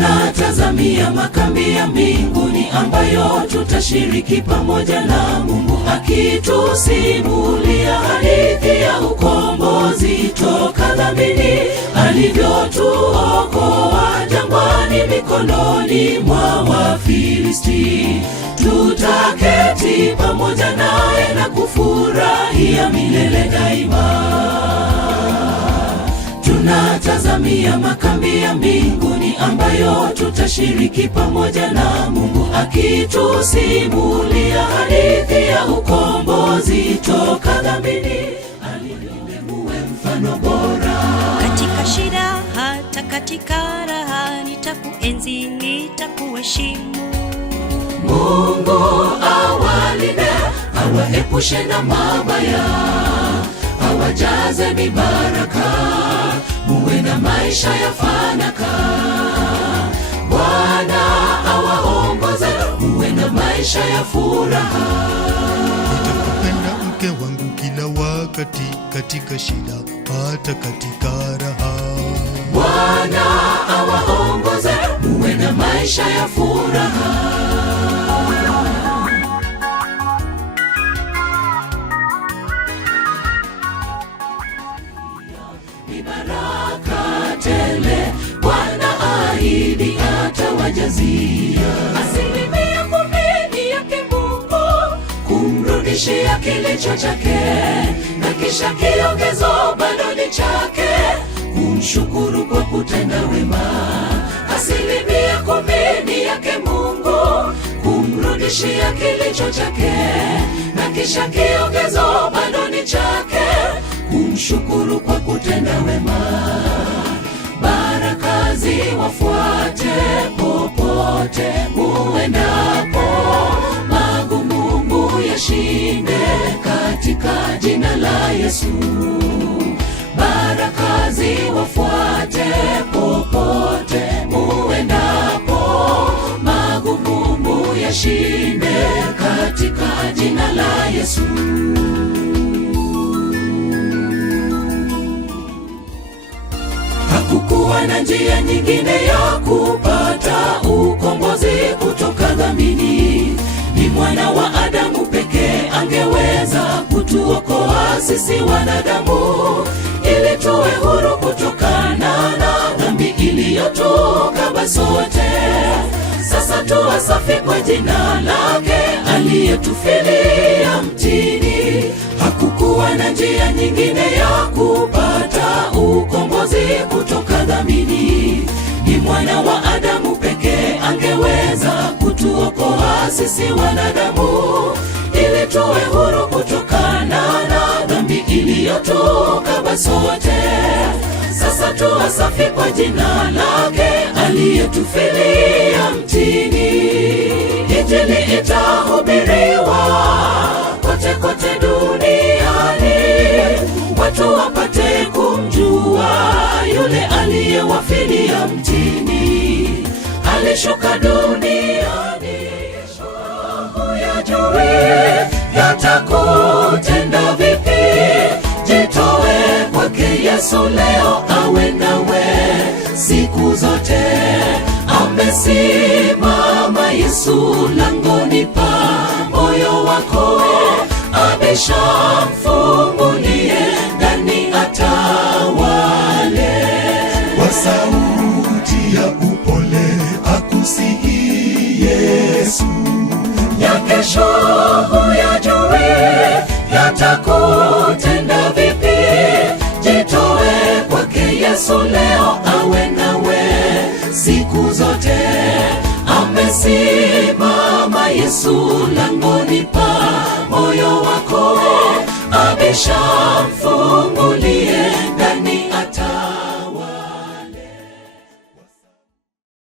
Tunatazamia makambi ya mbinguni ambayo tutashiriki pamoja na Mungu, akitusimulia hadithi ya ukombozi toka dhambini, alivyotuokoa jangwani mikononi mwa Wafilisti. Tutaketi pamoja naye na kufurahia milele daima. Tunatazamia makambi ya mbinguni ambayo tutashiriki pamoja na Mungu, akitusimulia hadithi ya ukombozi toka dhambini, alivyomuwe mfano bora. Katika shida hata katika raha, nitakuenzi, nitakuheshimu. Mungu awalinde, awaepushe na mabaya, awajaze mibaraka, muwe na maisha ya fanaka. Bwana awaongoze, muwe na maisha ya furaha. Nitakupenda mke wangu kila wakati, katika shida hata katika raha. Bwana awaongoze, muwe na maisha ya furaha. Baraka tele Bwana ahidi atawajazia. 10% yake Mungu kumrudishia kilicho chake, na kisha kiongezo bado ni chake, kumshukuru kwa kutenda wema. 10% yake Mungu kumrudishia kilicho chake, na kisha kiongezo bado ni chake, kumshukuru kwa kutenda wema. Baraka ziwafuate popote muendapo, magumu muyashinde katika jina la Yesu. Baraka ziwafuate popote muendapo, magumu muyashinde katika jina la Yesu. Hakukuwa na njia nyingine ya kupata ukombozi kutoka dhambini, ni mwana wa Adamu pekee angeweza kutuokoa sisi wanadamu, ili tuwe huru kutokana na dhambi iliyotukaba sote. Sasa tuwe safi kwa jina lake aliyetufilia mtini. Hakukuwa na njia nyingine ya kupata ukombozi kutoka dhambini, ni mwana wa Adamu pekee angeweza kutuokoa sisi wanadamu, ili tuwe huru kutokana na dhambi iliyotukaba sote. Sasa tuwe safi kwa jina lake aliyetufilia mtini. Injili itahubiriwa kote kote duniani, watu wapate kumjua yule aliyewafilia mtini. Alishuka duniani, huyajui yatakutenda vipi. Jitoe kwake Yesu leo, awe nawe siku zote. Amesimama Yesu langoni pa moyo wako, abisha mfungulie, ndani atawale. Kwa sauti ya upole akusihi Yesu, Ya kesho huyajui yatakutenda vipi. Jitoe kwake Yesu leo, awe nawe siku zote. Amesimama Yesu langoni pa moyo wako, abisha mfungulie,